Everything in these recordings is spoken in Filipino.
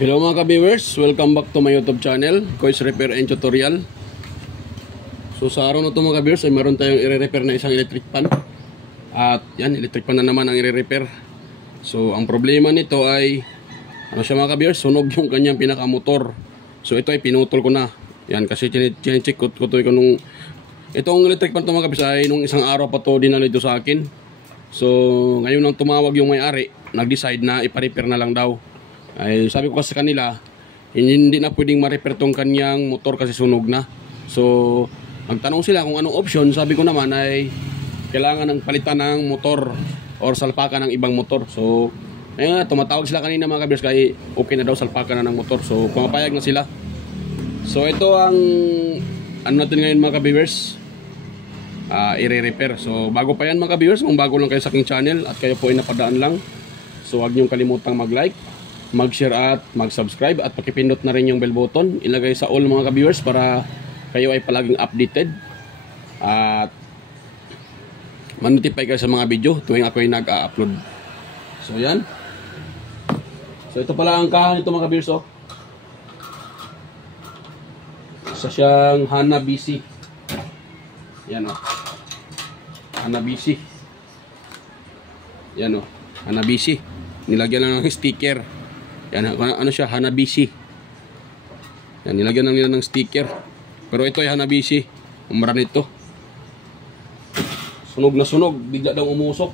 Hello mga ka-viewers, welcome back to my YouTube channel, Kois Repair and Tutorial. So sa araw na ito mga ka-viewers ay meron tayong i-repair na isang electric pan. At yan, electric pan na naman ang i-repair. So ang problema nito ay ano siya mga ka-viewers, sunog yung kanyang pinakamotor. So ito ay pinutol ko na. Yan kasi chinecheck ko nung itong electric pan ito mga ka-viewers ay nung isang araw pa to dinala ito sa akin. So ngayon nang tumawag yung may-ari, nag-decide na ipa-repair na lang daw. Ay sabi ko kasi sa kanila, hindi na pwedeng ma-repair tong kanyang motor kasi sunog na. So magtanong sila kung anong option. Sabi ko naman ay kailangan ng palitan ng motor or salpakan ng ibang motor. So ayun nga, tumatawag sila kanina mga ka-viewers kaya okay na daw salpakan na ng motor. So pumapayag na sila. So ito ang ano natin ngayon mga ka-viewers, i-repair. So bago pa yan mga ka-viewers, kung bago lang kayo sa aking channel at kayo po ay napadaan lang, so huwag niyong kalimutang mag-like, mag-share at mag-subscribe at pakipindot na rin yung bell button. Ilagay sa all mga ka-viewers para kayo ay palaging updated at ma-notify kayo sa mga video tuwing ako ay nag-upload. So yan. So ito pala ang kahan nito mga ka-viewers, oh. Isa siyang Hanabishi. Yan, oh. Hanabishi. Yan, oh. Hanabishi. Nilagyan lang ng sticker. Yan, ano siya, Hanabishi. Yan, nilagyan lang nila ng sticker. Pero ito ay Hanabishi. Umara nito. Sunog na sunog, bigla daw umusok.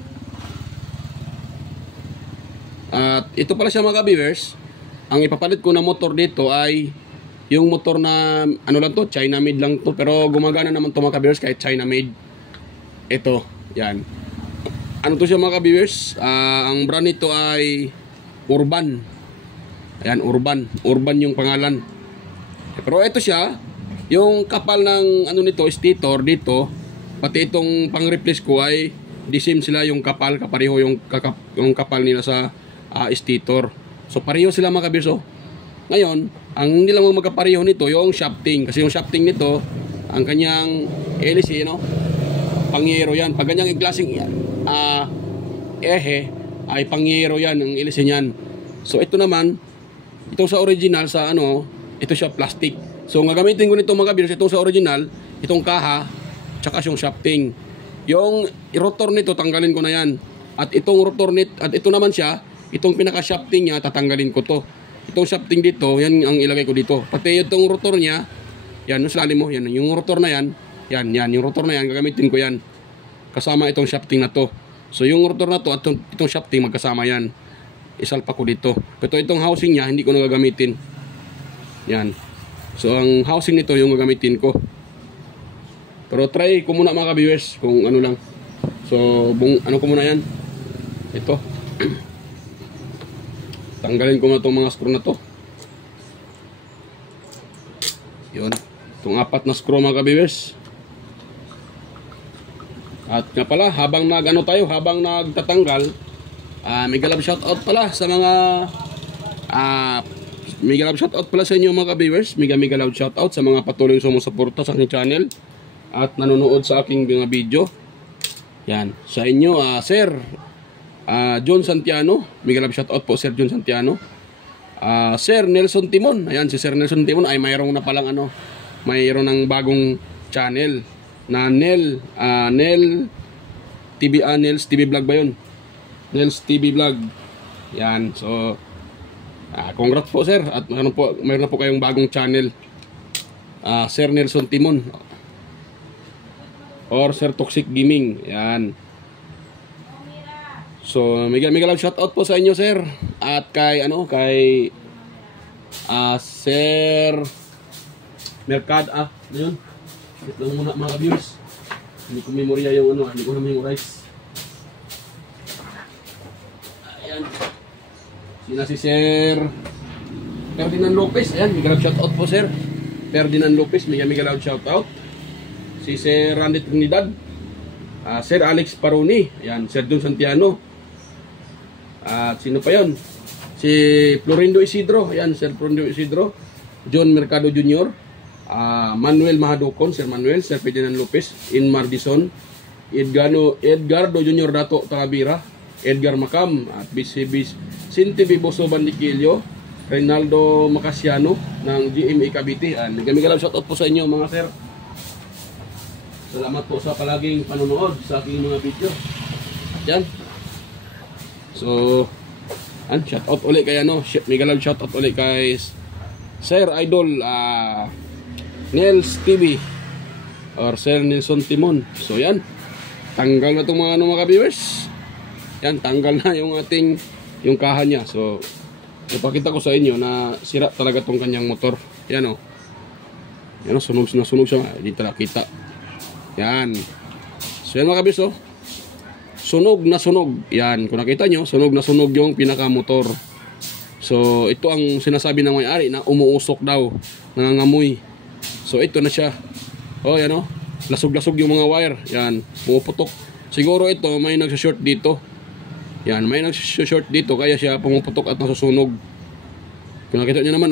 At ito pala siya mga ka-viewers. Ang ipapalit ko na motor dito ay yung motor na, ano lang to, China made lang to. Pero gumagana naman to mga ka-viewers kahit China made. Ito, yan. Ano to siya mga ka-viewers? Ang brand nito ay Urban. Ayan, Urban yung pangalan. Pero ito siya, yung kapal ng ano nito, stator dito, pati itong pang-replace ko ay the same sila yung kapal, kapareho yung kapal nila sa stator. So pareho sila mga ka-viewers, oh. Ngayon, ang hindi lang magkapareho nito, yung shafting. Kasi yung shafting nito, ang kanyang hélice, no? Pangyero yan. Pag ganyang klaseng ehe, ay pangyero yan, ang hélice niyan. So ito naman, ito sa original sa ano, ito siya plastic. So gagamitin ko nito mga ka-viewers, itong sa original, itong kaha, tsaka yung shafting. Yung rotor nito tanggalin ko na yan. At itong rotor nito, at ito naman siya, itong pinaka shafting niya tatanggalin ko to. Itong shafting dito, yan ang ilagay ko dito. Pati itong rotor niya, yan, yung slalim mo, yan, yung rotor na yan, yung rotor na yan, gagamitin ko yan. Kasama itong shafting na to. So yung rotor na to at itong shafting magkasama yan. Isalpa ko dito. Pero itong housing niya hindi ko na gagamitin. Yan. So ang housing nito yung gagamitin ko. Pero try ko muna mga ka-viewers kung ano lang. So ano ko muna yan. Ito. Tanggalin ko na itong mga screw na to. Yun. Itong 4 na screw mga ka-viewers. At nga pala habang nagtatanggal, mega love shoutout pala sa mga mega love shoutout pala sa inyo mga ka-viewers. Mega love shoutout sa mga patuloy sumusuporta sa aking channel at nanonood sa aking mga video. Yan, sa inyo Sir John Santiano. Mega love shoutout po Sir John Santiano. Sir Nelson Timon. Ayan, si Sir Nelson Timon ay mayroong na palang mayroon ng bagong channel na Nels TV Vlog ba yun? Nels TV Vlog. Yan. So congrats po sir. At mayroon na po kayong bagong channel. Sir Nelson Timon or Sir Toxic Gaming. Yan. So mega love shoutout po sa inyo sir. At kay Sir Mercado. Ayun. Ito lang muna mga viewers. Hindi ko memorya yung hindi ko na memorize. Sina si Sir Ferdinand Lopez. Ayan, mega love shoutout po Sir Ferdinand Lopez. Mega love shoutout. Si Sir Randy Trinidad. Sir Alex Paroni. Ayan, Sir John Santiano. At sino pa yon? Si Florindo Isidro. Ayan, Sir Florindo Isidro. John Mercado Jr. Manuel Mahadukon. Sir Manuel. Sir Ferdinand Lopez. Inmar Dison. Edgardo Jr. Dato Talavera. Edgar Macam at Sinti Biboso Bandikilyo, Reynaldo Macasiano ng GMA Cavite. Nagamigalang shoutout po sa inyo mga sir. Salamat po sa palaging panonood sa aking mga video. Yan. So, shoutout ulit kay Migalang shoutout ulit kay Sir Idol Nels TV or Sir Nelson Timon. So yan. Tanggal na itong mga viewers. Yan, tanggal na yung yung kaha niya. So, ipakita ko sa inyo na sira talaga tong kanyang motor. Yan o. Yan o, sunog siya. Hindi talaga kita. Yan. So yan mga kabis o. Sunog na sunog. Yan, kung nakita nyo, sunog na sunog yung pinaka-motor. So, ito ang sinasabi ng may-ari na umuusok daw. Nangangamoy. So, ito na siya. O, yan o. Lasog-lasog yung mga wire. Yan, pumuputok. Siguro ito, may nagsashort dito. Yan, may nag-short dito kaya siya pumuputok at nasusunog. Kung nakita nyo naman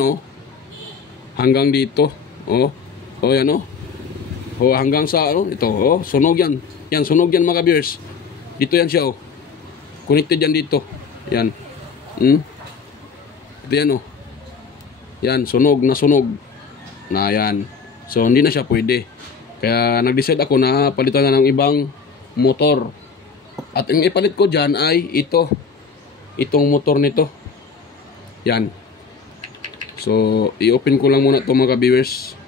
hanggang dito. Yan hanggang sa ito. Sunog yan. Yan, sunog yan mga viewers. Dito yan siya Connected yan dito. Yan. Ito yan Yan, sunog na sunog. Na yan. So, hindi na siya pwede. Kaya nag-decide ako na palitan na ng ibang motor. At ang ipalit ko dyan ay itong motor nito. Yan. So, i-open ko lang muna itong mga viewers.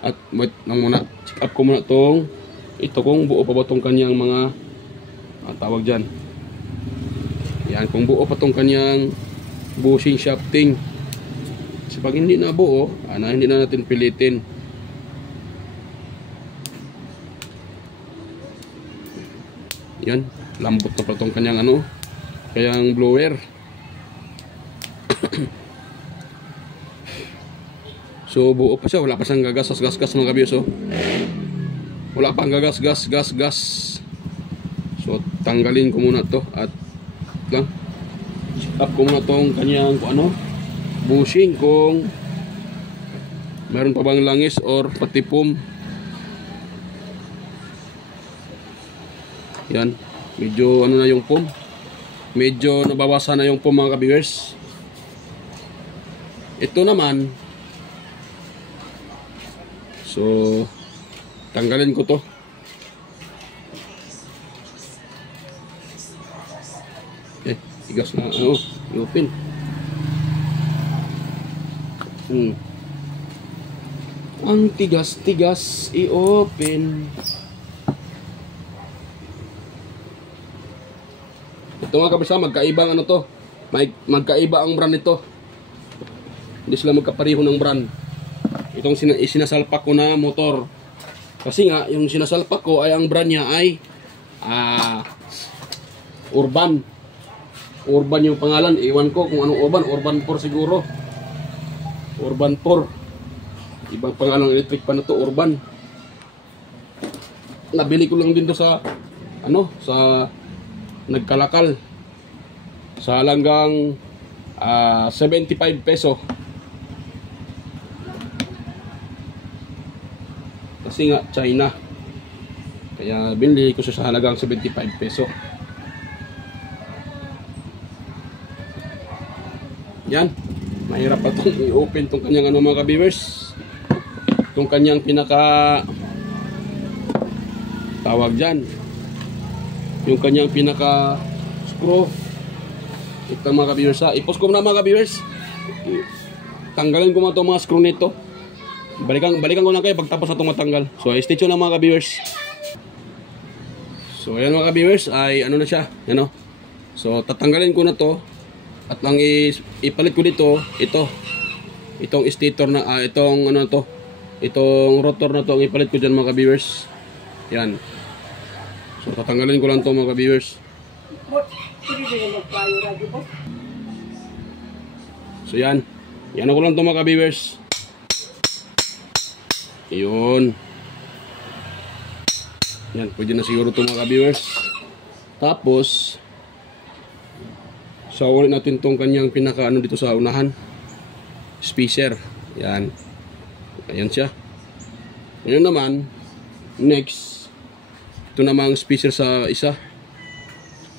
At wait lang muna. Check up ko muna ito kung buo pa ba itong kanyang mga tawag dyan. Yan, kung buo pa itong kanyang bushing shafting. Kasi pag hindi na buo, hindi na natin pilitin. Yan, lambot na pa itong kanyang kanyang blower. So buo pa siya, wala pa siyang gagas-gas mga kabiyos wala pang gagas-gas. So tanggalin ko muna to at check up ko muna tong kanyang bushing kung meron pa bang langis or patipom. Yan, medyo na yung pom. Medyo nabawasan na yung pom mga ka-viewers. Ito naman, so tanggalin ko to. Tigas na i-open. Ang tigas i-open. Ito mga kabisa, magkaibang to. Magkaiba ang brand nito. Hindi sila magkapareho ng brand. Itong sinasalpak ko na motor. Kasi nga, yung sinasalpak ko ay ang brand niya ay Urban. Urban yung pangalan. Iwan ko kung anong Urban. Urban 4 siguro. Urban 4. Ibang pangalan ng electric pan na to, Urban. Nabili ko lang din to sa sa Nagkalakal sa halagang 75 peso. Kasi nga China, kaya binili ko siya sa halagang 75 peso. Yan, mahirap pa itong i-open itong kanyang mga ka-viewers. Itong kanyang pinaka tawag dyan, yung kanyang pinaka screw. Ito mga ka-viewers i-post ko na mga ka-viewers. Tanggalin ko mga screw nito. Balikan ko lang kayo pagtapos na itong matanggal. So stay tuned na mga ka-viewers. So ayan mga ka-viewers, ay na siya, So tatanggalin ko na to. At lang ipalit ko dito itong stator na itong itong rotor na to ang ipalit ko dyan mga ka-viewers. Yan. So tatanggalin ko lang to mga ka-viewers. So yan. Yan ako lang to mga ka-viewers. Yun. Yan, pwede na siguro to mga ka-viewers. Tapos so ulit natin tong kanyang pinaka dito sa unahan. Spacer. Yan. Ayan siya. Ngayon naman, next, ito namang spacer sa isa.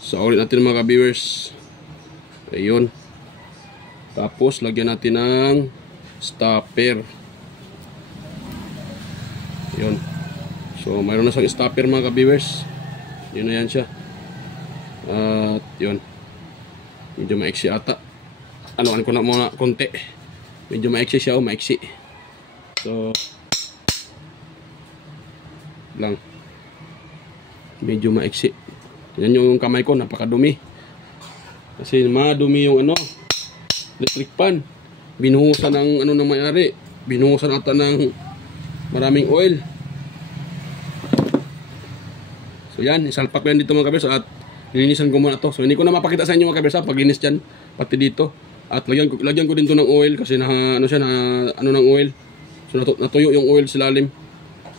So ulit natin mga ka-viewers. Ayun. Tapos lagyan natin ng stopper. Yun. So mayroon na siyang stopper mga ka-viewers. Yun na yan siya. At yun. Medyo maiksi ata. Ano ko na muna konti. Medyo maiksi siya, maiksi. So lang. Medyo maiksi. Yan yung kamay ko, napakadumi. Kasi madumi yung electric pan. Binuhusan ng na mayari. Binuhusan ata ng maraming oil. So yan, isalpak ko yan dito mga kabers at nilinisan ko muna to. So hindi ko na mapakita sa inyo mga kabers paglinis dyan, pati dito. At lagyan ko din to ng oil kasi ng oil. So natuyo yung oil sa lalim.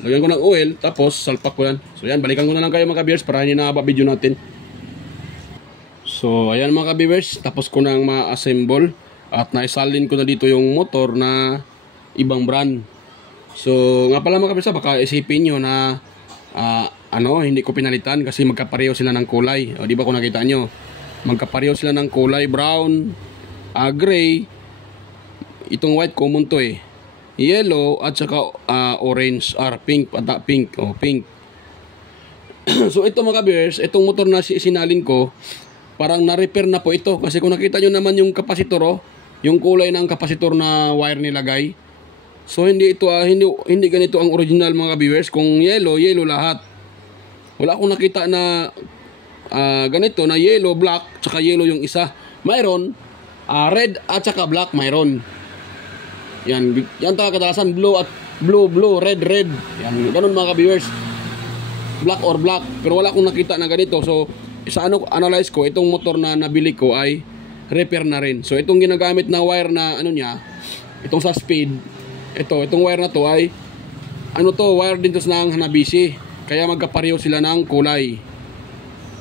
Lagyan ko ng oil, tapos salpak ko yan. So yan, balikan ko na lang kayo mga kabers para hindi na video natin. So ayan mga kabers, tapos ko nang ma-assemble at naisalin ko na dito yung motor na ibang brand. So nga pala mga kabers, baka isipin nyo na hindi ko pinalitan kasi magkapareho sila ng kulay. O di ba kung nakita nyo, magkapareho sila ng kulay, brown, gray. Itong white common to yellow at saka orange or pink, pink. So ito mga kabers, itong motor na sinalin ko, parang na-repair na po ito kasi kung nakita nyo naman yung kapasitor, yung kulay ng kapasitor na wire nilagay. So hindi ito hindi ganito ang original mga kabers. Kung yellow lahat. Wala akong nakita na ganito na yellow, black, tsaka yellow yung isa. Mayroon red at saka black, mayroon. Yan talaga kadalasan blue, red. Yan, ganun mga ka-viewers. Black or black. Pero wala akong nakita na ganito. So, analyze ko, itong motor na nabili ko ay repair na rin. So, itong ginagamit na wire na itong sa speed, itong wire na to ay wire din to ng Hanabishi. Kaya magkapareho sila ng kulay.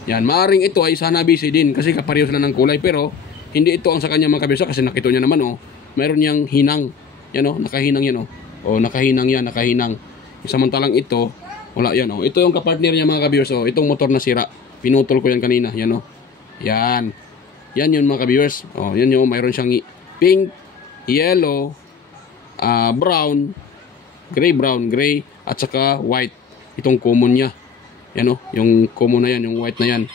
Yan, maaring ito ay sa Hanabishi din kasi kapareho sila ng kulay. Pero, hindi ito ang sa kanya mga ka-viewers kasi nakita nyo naman mayroon niyang hinang. Yan nakahinang yan nakahinang yan, nakahinang. Samantalang ito, wala yan Ito yung kapartner niya mga ka-viewers itong motor na sira. Pinutol ko yan kanina, yan Yan. Yan yun mga ka-viewers. Yan yung mayroon siyang pink, yellow, brown, gray, at saka white. Itong common niya. Yan yung common na yan, yung white na yan.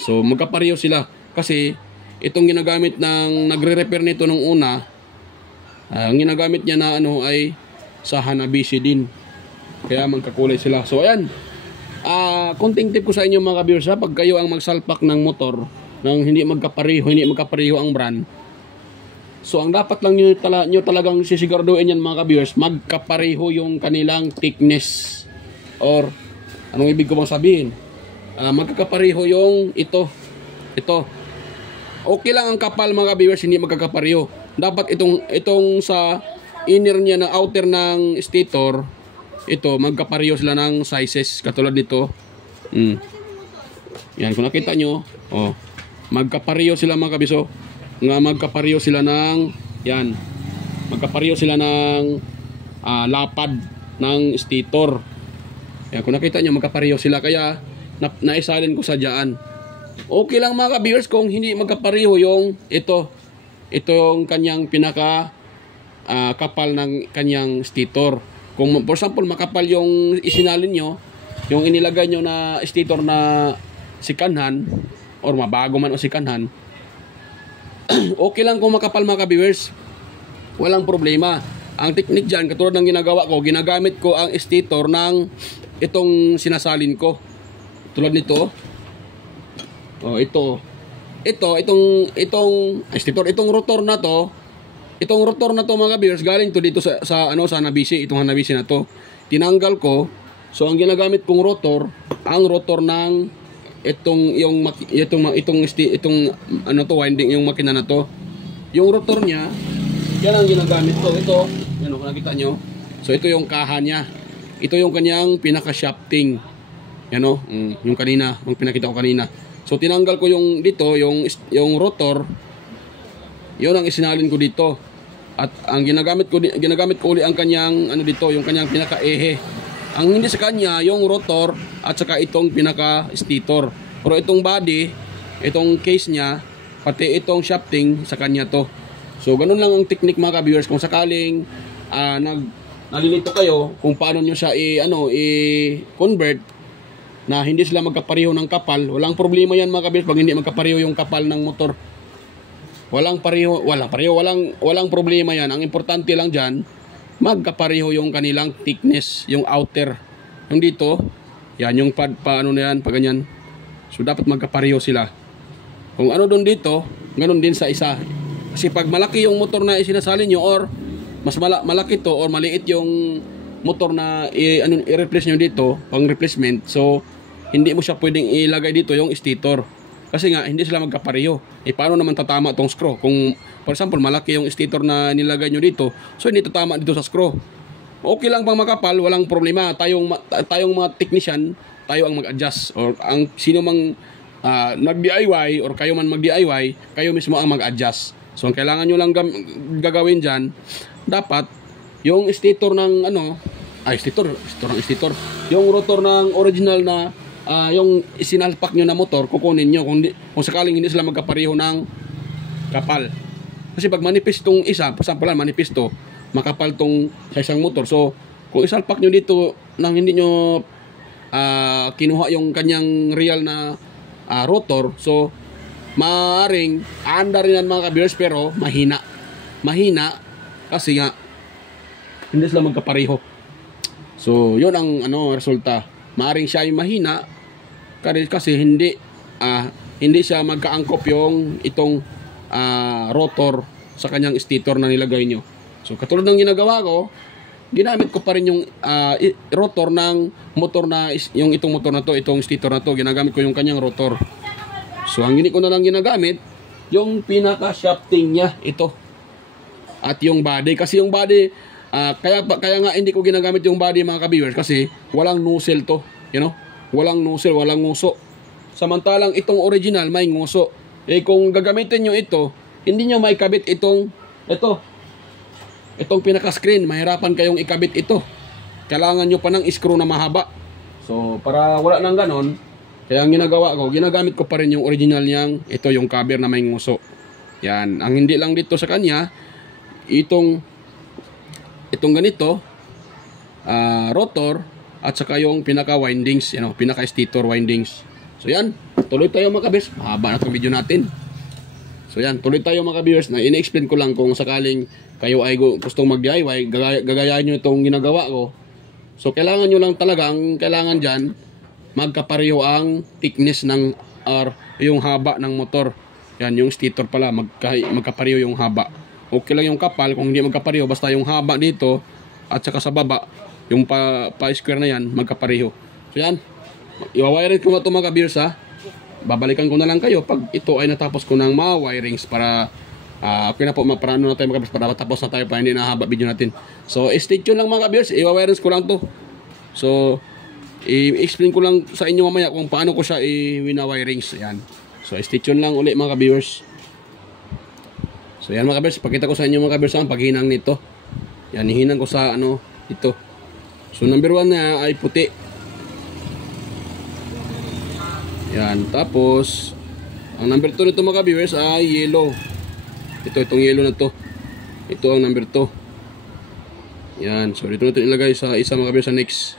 So magkapareho sila kasi itong ginagamit ng nagre-repair nito nung una, ang ginagamit niya na ay sa Hanabishi din. Kaya magkakulay sila. So ayan. Konting tip ko sa inyo mga ka-viewers pag kayo ang magsalpak ng motor nang hindi magkapareho ang brand. So ang dapat lang nyo talagang sisiguraduhin yan mga ka-viewers, magkapareho yung kanilang thickness. Or anong ibig ko bang sabihin? Magkakapareho yung ito. Okay lang ang kapal mga ka-viewers, hindi magkakapareho. Dapat itong sa inner niya na outer ng stator, ito magkapareho sila ng sizes katulad nito. Yan kung nakita nyo, magkapareho sila mga kabiso. Magkapareho sila ng lapad ng stator. Yan kung nakita nyo, magkapareho sila kaya naisalin ko sa dyan. Okay lang mga ka-viewers kung hindi magkapareho yung itong kanyang pinaka kapal ng kanyang stator. Kung for example makapal yung isinalin nyo, yung inilagay nyo na stator na sikanhan or mabago man o sikanhan, okay lang kung makapal mga ka-viewers, walang problema. Ang technique dyan, katulad ng ginagawa ko, ginagamit ko ang stator ng itong sinasalin ko tulad nito. Itong rotor na to mga ka-viewers, galing to dito sa Hanabishi, itong Hanabishi na to. Tinanggal ko. So ang ginagamit kong rotor, ang rotor ng winding, yung makina na to. Yung rotor niya, yan ang ginagamit ko. Ito, kung nakita nyo. So ito yung kaha niya. Ito yung kanyang pinaka-shafting. Yung kanina, yung pinakita ko kanina. So tinanggal ko yung rotor. Yun ang isinalin ko dito. At ang ginagamit ko uli ang kanyang yung kanyang pinaka-ehe. Ang hindi sa kanya yung rotor at saka itong pinaka-stator. Pero itong body, itong case niya, pati itong shafting sa kanya to. So ganun lang ang technique mga ka-viewers. Kung sakaling nalilito kayo kung paano nyo siya i-convert na hindi sila magkapareho ng kapal, walang problema yan mga ka-viewers pag hindi magkapareho yung kapal ng motor. Walang problema yan. Ang importante lang dyan, magkapareho yung kanilang thickness, yung outer. Yung dito, yan, yung paano na yan, pag ganyan. So, dapat magkapareho sila. Kung ano doon dito, ganun din sa isa. Kasi pag malaki yung motor na isinasali nyo, or mas malaki to, or maliit yung motor na i-replace nyo dito, pang replacement, so, hindi mo siya pwedeng ilagay dito yung stator. Kasi nga, hindi sila magkapareho. Paano naman tatama tong screw? Kung, for example, malaki yung stator na nilagay nyo dito, so hindi tatama dito sa screw. Okay lang pang makapal, walang problema. Tayong mga technician, tayo ang mag-adjust. Or ang sino mang nag-DIY, or kayo man mag-DIY, kayo mismo ang mag-adjust. So, ang kailangan nyo lang gagawin dyan, dapat, yung stator ng, stator. Yung rotor ng original na, yung isinalpak nyo na motor, kukunin nyo kung sakaling hindi sila magkapareho ng kapal. Kasi pag manipis tong isa, for example, manipis to, makapal tong sa isang motor. So, kung isalpak nyo dito nang hindi nyo kinuha yung kanyang real na rotor, so, maaring aanda rin yan mga ka-viewers, pero mahina. Kasi nga, hindi sila magkapareho. So, yun ang resulta. Maaring siya ay mahina, kasi hindi siya magkaangkop yung itong rotor sa kanyang stator na nilagay nyo. So katulad ng ginagawa ko, ginamit ko pa rin yung rotor ng motor na yung itong motor na to, itong stator na to, ginagamit ko yung kanyang rotor. So ang ko na lang ginagamit yung pinaka shafting niya, ito. At yung body, kasi yung body kaya nga hindi ko ginagamit yung body mga ka-viewers, kasi walang nozzle to, walang nozzle, walang nguso. Samantalang itong original may nguso. Kung gagamitin nyo ito, hindi nyo maikabit itong pinaka-screen. Mahirapan kayong ikabit ito. Kailangan nyo pa ng screw na mahaba. So, para wala nang ganon, kaya ang ginagawa ko, ginagamit ko pa rin yung original niyang, ito yung cover na may nguso. Yan. Ang hindi lang dito sa kanya, itong ganito, rotor, at saka yung pinaka-windings, pinaka-stator windings. So yan, tuloy tayo mga ka-viewers. Mahaba na itong video natin. So yan, tuloy tayo mga ka-viewers, na ina-explain ko lang kung sakaling kayo ay gustong mag-DIY, gagayahin nyo itong ginagawa ko. So kailangan nyo lang talaga, ang kailangan dyan, magkapareho ang thickness ng, or yung haba ng motor. Yan, yung stator pala, magkapareho yung haba. Okay lang yung kapal, kung hindi magkapareho, basta yung haba dito, at saka sa baba, yung pa-square na yan, magkapareho. So yan, iwawiring ko na ito mga ka-viewers ha. Babalikan ko na lang kayo pag ito ay natapos ko ng mga wirings para okay na po, para ano na tayo mga ka-viewers, para matapos na tayo pa, hindi nahaba video natin. So stay tuned lang mga ka-viewers, iwawirings ko lang to. So i-explain ko lang sa inyo mamaya kung paano ko siya i-wirings. Yan. So stay tuned lang ulit mga ka-viewers. So yan mga ka-viewers, pakita ko sa inyo mga ka-viewers ang paghinang nito. Yan, hihinang ko sa ito. So number 1 na ay puti. Yan, tapos ang number 2 nito mga ka-viewers ay yellow. Itong yellow na to. Ito ang number 2. Yan, so dito natin ilagay sa isa mga ka-viewers, sa next.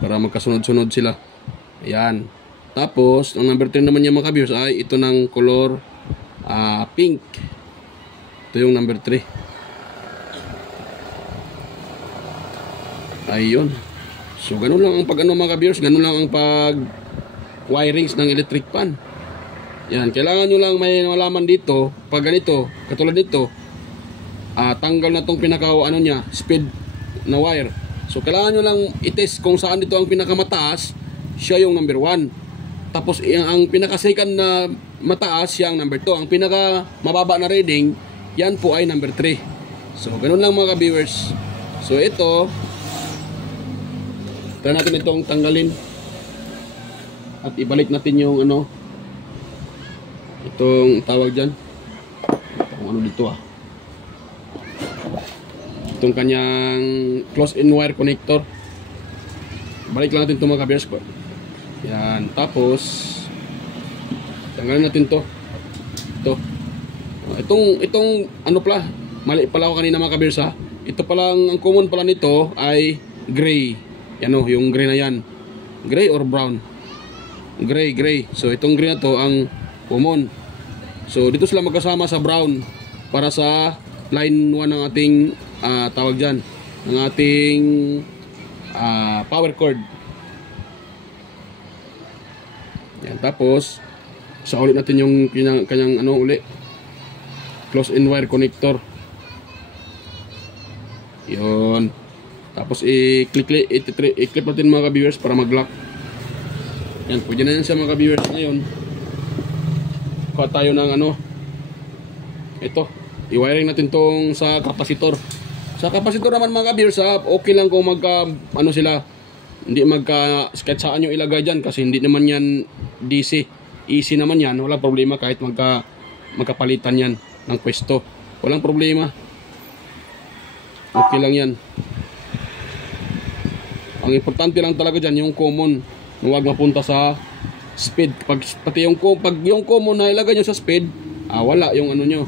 Para magkasunod-sunod sila. Yan. Tapos ang number 3 naman niya mga ka-viewers ay ito ng color pink. Ito yung number 3. Ayun. So ganun lang ang mga ka-viewers, ganun lang ang pag wirings ng electric pan. Yan, kailangan nyo lang may malaman dito, pag ganito, katulad nito, tanggal na tong pinaka niya, speed na wire. So kailangan nyo lang i-test kung saan dito ang pinakamataas, siya yung number 1. Tapos ang pinaka second na mataas, siya ang number 2. Ang pinaka mababa na reading, yan po ay number 3. So ganun lang mga ka-viewers. So ito, try natin itong tanggalin at ibalik natin yung itong tawag dyan, itong dito itong kanyang close-in wire connector. Balik lang natin ito mga ka-viewers. Yan, tapos tanggalin natin ito. Itong ano pala, mali pala ako kanina mga ka-bears ha. Ito palang, ang common pala nito ay gray. Yan o, yung gray na yan. Gray or brown? Gray. So itong gray na to ang common. So dito sila magkasama sa brown para sa line 1 ng ating tawag dyan, ng ating power cord. Yan, tapos sa ulit natin yung kanyang ano uli, close-in wire connector. Yun. Tapos i-clip natin mga ka-viewers para mag-lock. Yan, pwede na yan siya mga ka-viewers. Ngayon, kuha tayo ng ano, ito, i-wiring natin tong sa kapasitor. Sa kapasitor naman mga ka-viewers, okay lang kung ano sila, hindi kahit saan yung ilagay dyan kasi hindi naman yan DC. Easy naman yan, walang problema kahit magkapalitan yan ng pwesto. Walang problema. Okay lang yan. Ang importante lang talaga dyan yung common, huwag mapunta sa speed. Pati yung common na ilagay nyo sa speed, wala yung ano nyo,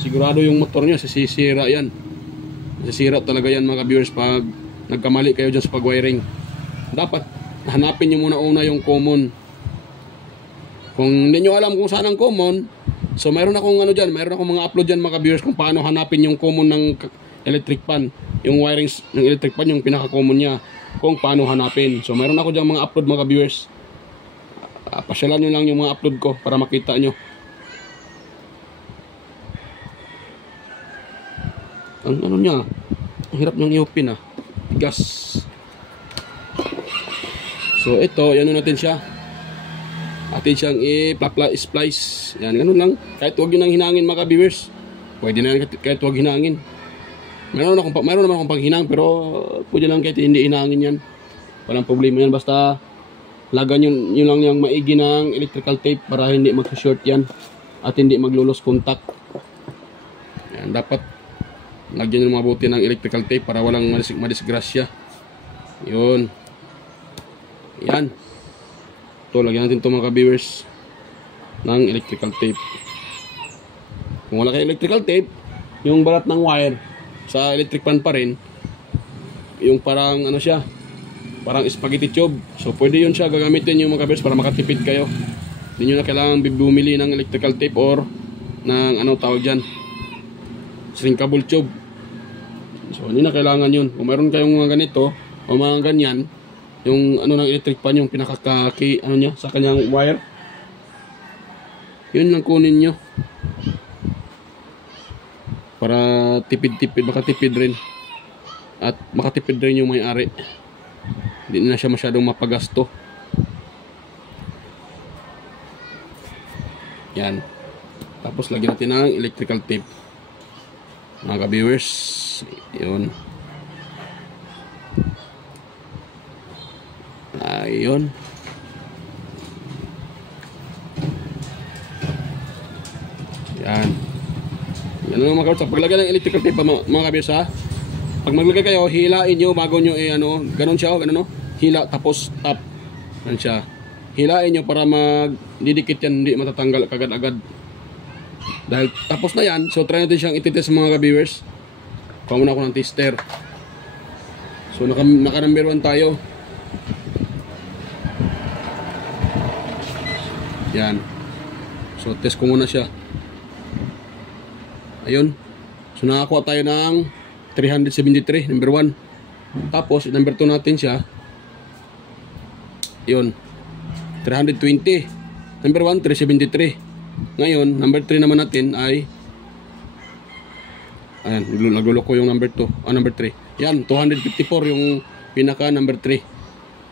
sigurado yung motor nyo sisira yan. Sisira talaga yan mga viewers pag nagkamali kayo dyan sa pag-wiring. Dapat hanapin nyo muna una yung common. Kung hindi nyo alam kung saan ang common, so mayroon akong ano dyan, mayroon akong mga upload dyan mga viewers kung paano hanapin yung common ng electric pan. Yung wiring ng electric pan, yung pinaka-common niya, kung paano hanapin. So mayroon ako dyan mga upload mga viewers. Pasyalan nyo lang yung mga upload ko para makita nyo. Ang ano niya, ang hirap niyang i-open gas. So ito, yan natin siya. Atin siyang i-splice. Yan, ganun lang. Kahit huwag yun ang hinangin mga viewers. Pwede na kahit huwag hinangin. Mayroon naman akong paghinang, pero pwede lang kahit hindi hinangin yan. Walang problema yan. Basta lagan yun lang yung maigi ng electrical tape para hindi mag-short yan at hindi maglulos contact. Yan, dapat lagyan nyo mabuti ng electrical tape para walang madisgrasya. Yun. Yan. Ito, lagyan natin ito mga viewers ng electrical tape. Kung wala kayo electrical tape, yung balat ng wire sa electric pan pa rin, yung parang ano siya, parang spaghetti tube. So pwede yun siya gagamitin yung mga viewers para makatipid kayo. Hindi nyo na kailangan bumili ng electrical tape or ng ano tawag dyan, shrinkable tube. So hindi na kailangan yun. Kung mayroon kayong mga ganito o mga ganyan, yung ano ng electric pan, yung pinakakaki ano niya sa kanyang wire, yun lang kunin nyo para tipid-tipid, makatipid rin at makatipid rin yung may-ari. Hindi na siya masyadong mapagasto. Yan. Tapos lagyan natin ng electrical tape mga ka-viewers. Yun. Ayun. Yan. Yan lang mga ka-viewers. Paglagay ng electrical tape mga ka-viewers pag maglagay kayo, hilain nyo bago nyo ano, ganun siya, ganun no? Hila tapos tap. Ganun siya. Hilain nyo para magdidikit yan, hindi matatanggal agad-agad. Dahil tapos na yan, so try natin siyang ititest mga ka-viewers. Kuha muna ako ng tester. So naka number 1 tayo. Yan. So test ko muna siya. Ayun. So nakakuha tayo ng 373, number 1. Tapos number 2 natin siya. Yun. 320. Number 1, 373. Ngayon, number 3 naman natin ay, ayan, nagulo ko yung number 2. Number 3. Yan, 254 yung pinaka number 3.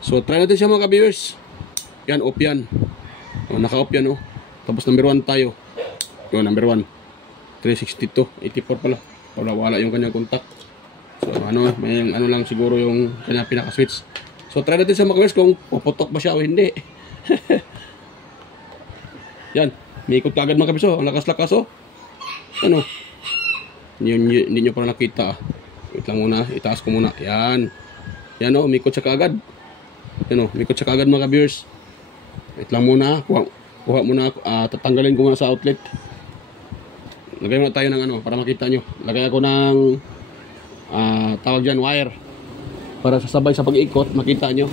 So, try natin siya mga ka-viewers. Yan, off yan. Naka-off yan, Tapos number 1 tayo. Yun, number 1. 362. 84 pala. Wala yung kanyang contact. So, may ano lang siguro yung kanyang pinaka-switch. So, try natin sa mga ka-viewers kung puputok ba siya o hindi. Yan. May ikot kagad mga kabiso. Ang lakas-lakas Ano? Hindi nyo pa nakita Wait lang muna. Itaas ko muna. Yan. Yan may ikot siya kagad. Yan may ikot siya kagad mga viewers. Wait lang muna. Kuha muna. Tatanggalin ko muna sa outlet. Lagay mo tayo ng ano para makita nyo. Lagay ako ng tawag dyan, wire. Para sasabay sa pag-ikot, makita nyo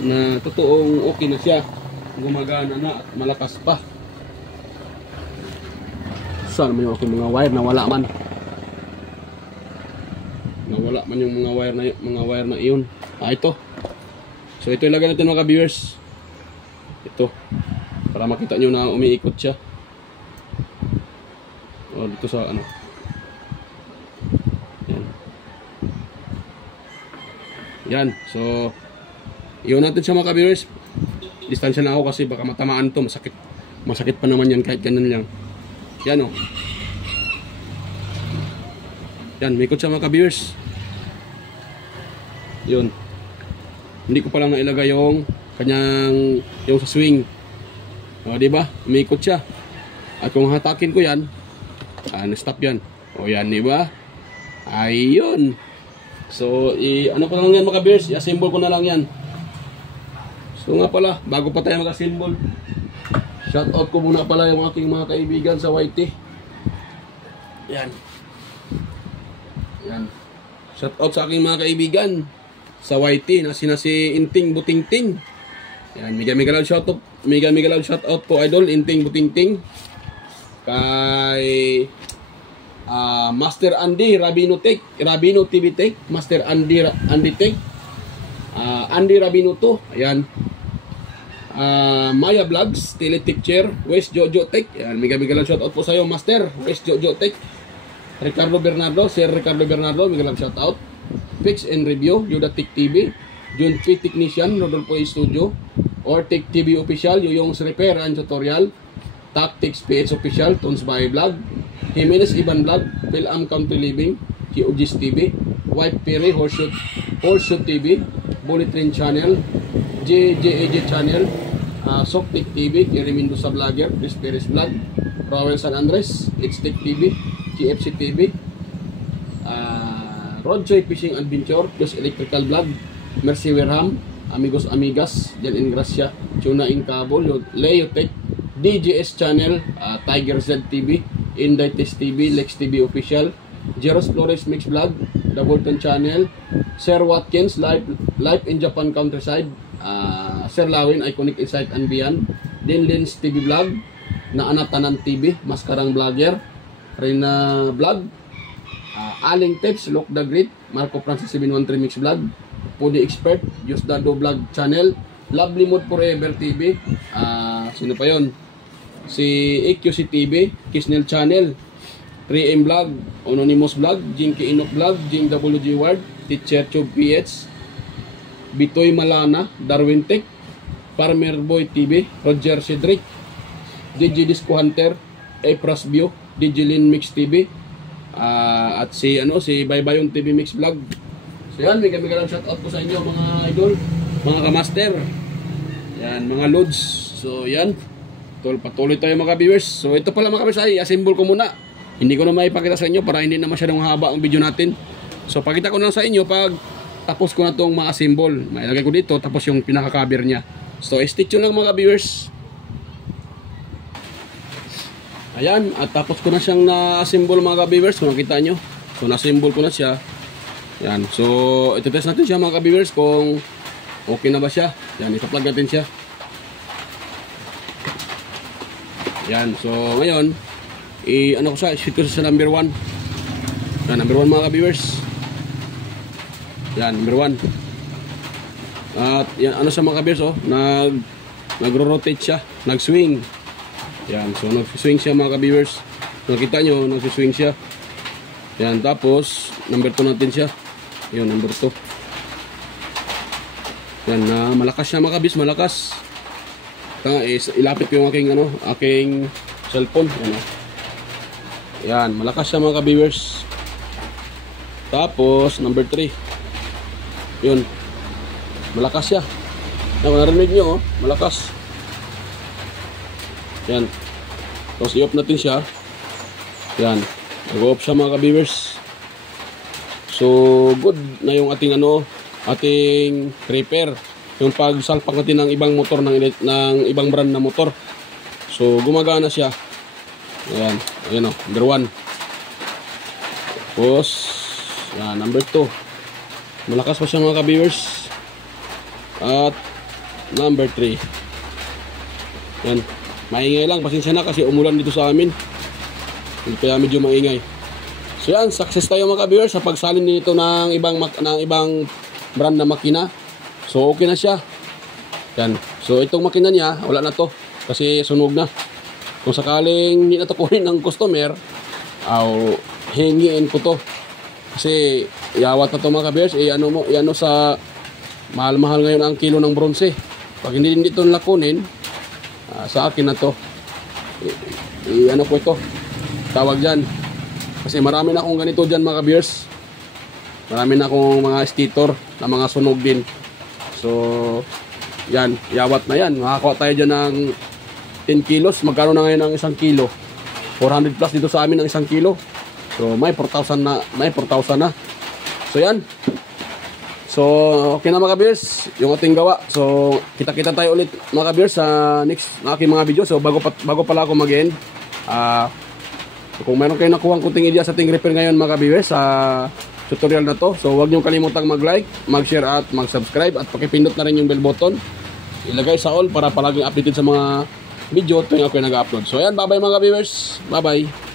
na totoong okay na siya. Gumagana na at malakas pa. Saan naman yung aking mga wire? Nawala man. Nawala man yung mga wire na iyon. Ito. So ito ilagay natin mga ka-viewers. Ito. Para makita nyo na umiikot siya. O dito sa ano. Yan. Yan. So iyon natin siya mga ka-viewers. Distansya na ako kasi baka matamaan to. Masakit. Masakit pa naman yan kahit ganun lang. Yan o. Yan. May ikot siya mga ka-viewers. Yun. Hindi ko pa lang nailagay yung kanyang yung sa swing. O diba? Umiikot siya. At kung hatakin ko yan, na-stop yan. O yan diba? Ayun. So ano pa lang yan mga ka-viewers, i-assemble ko na lang yan. So nga pala, bago pa tayo mag-assemble, shoutout ko muna pala yung aking mga kaibigan sa YT. Yan. Yan. Shoutout sa aking mga kaibigan sa YT na sina si Inting Butingting. Yan, mega love shoutout po idol Inting Butingting. Kay Master Andy Rabino TV Tech, Master Andy Tech. Andy Rabino to. Ayan. Maya Vlogs, Teletic Chair, West Jojo Tech. Ayan, mega love shoutout po sa iyo Master West Jojo Tech. Ricardo Bernardo, Sir Ricardo Bernardo, mega love shoutout. Fix and Review, Yoda Tech TV, Jun P Technician, Rodolfo Studio, or Tech TV Official, Yoyong's Repair and Tutorial, Tactics PH Official, Tons by Vlog, Jimenez Iban Vlog, Philam Country Living, QG's TV, White Perry, Horseshoe TV, Bullet Train Channel, JJAJ Channel, Softic TV, Jerry Mendoza Vlogger, Chris Perez Vlog, Rowell San Andres, It's Tech TV, GFC TV, Rodjoy Fishing Adventure, Just Electrical Vlog, Mercy Werham, Amigos Amigas, Jan Ingracia, Tuna Incabo, Leo Tech, DJS Channel, Tiger Z TV, Inday Test TV, Lex TV Official, Jeros Flores Mix Vlog, The Bolton Channel, Sir Watkins, Live in Japan Countryside, Sir Lawin, Iconic Insight and Beyond, Dinlins TV Vlog, Naanatanan TV, Maskarang Vlogger, Rina Vlog, Aling Tips, Look the Great, Marco Francis 713 Mix Vlog, Pudi Expert, Just Dado Vlog Channel, Lovely Mood Forever TV, sino pa yon? Si EQC TV, Kisnel Channel, 3M Vlog, Anonymous Vlog, Jinky Inok Vlog, Jing WG Ward, Teacher Tube PH, Bitoy Malana, Darwin Tech, Farmer Boy TV, Roger Cedric, DJ Disco Hunter, Epras Bio, DJ Lin Mix TV, at si Baybayon TV Mix Vlog. So yan, mega lang shoutout po sa inyo mga idol, mga kamaster. Yan, mga loads. So yan, patuloy tayo mga viewers. So ito pala mga viewers, i-assemble ko muna. Hindi ko na maipakita sa inyo para hindi na masyadong haba ang video natin. So pakita ko na sa inyo pag tapos ko na itong ma-assemble. Mailagay ko dito, tapos yung pinaka-cover niya. So stay tuned lang mga viewers. Ayan, at tapos ko na siyang na-assemble mga ka-viewers. Kung nakita nyo, so na-assemble ko na siya. Yan, so ito test natin siya mga ka-viewers kung okay na ba siya. Yan, ipa-plug natin siya. Yan, so ngayon ano ko siya, shoot ko sa number 1. Yan, number 1 mga ka-viewers. Yan, number 1. At yan, ano siya mga ka-viewers, oh, nagro-rotate siya, nag-swing. Yan, so nag-swing siya mga ka-viewers. Nakita nyo, nag-swing siya. Yan, tapos number 2 natin siya. Yun, number 2. Yan, malakas siya mga ka-viewers, malakas. Ilapit ko yung aking cellphone. Yan, malakas siya mga ka-viewers. Tapos number 3. Yun, malakas siya. Narinig nyo, oh, malakas. Yan. Tapos i-off natin siya. Yan. Nag-off siya mga ka-viewers. So, good na yung ating ating repair. Yung pagsalpak natin ng ibang motor, ng ibang brand na motor. So, gumagana siya. Ayan, ayan o, number 1. Tapos, yan, number 2. Malakas pa siya mga ka-viewers. At, number 3. Yan, maingay lang, pasensya na kasi umulan dito sa amin. Kaya medyo maingay. So yan, success tayo mga ka-viewers sa pagsalin nito ng ibang brand na makina. So okay na siya. Yan. So itong makina niya, wala na to kasi sunog na. Kung sakaling hindi na to kunin ng customer, hingiin ko to. Kasi yawat na to mga ka-viewers, ano sa mahal-mahal ngayon ang kilo ng bronze. Pag hindi ito nakunin, sa akin na to. Ano ko ito? Tawag dyan. Kasi marami na akong ganito dyan mga ka-viewers. Marami na akong mga stator na mga sunog din. So, yan. Yawat na yan. Makakuha tayo dyan ng 10 kilos. Magkano na ngayon ang 1 kilo? 400 plus dito sa amin ang 1 kilo. So, may 4,000 na. May 4,000 na. So, yan. So, okay na mga ka-viewers. Yung ating gawa. So, kita-kita tayo ulit mga ka-viewers sa next na aking mga video. So, bago pala ako mag-end. Kung meron kayo nakuha kunting idea sa ating repair ngayon mga ka-viewers sa tutorial na to, so huwag niyong kalimutang mag-like, mag-share at mag-subscribe at pakipindot na rin yung bell button. Ilagay sa all para palaging updated sa mga video tuwing ako nag-upload. So ayan, bye-bye mga ka-viewers. Bye-bye.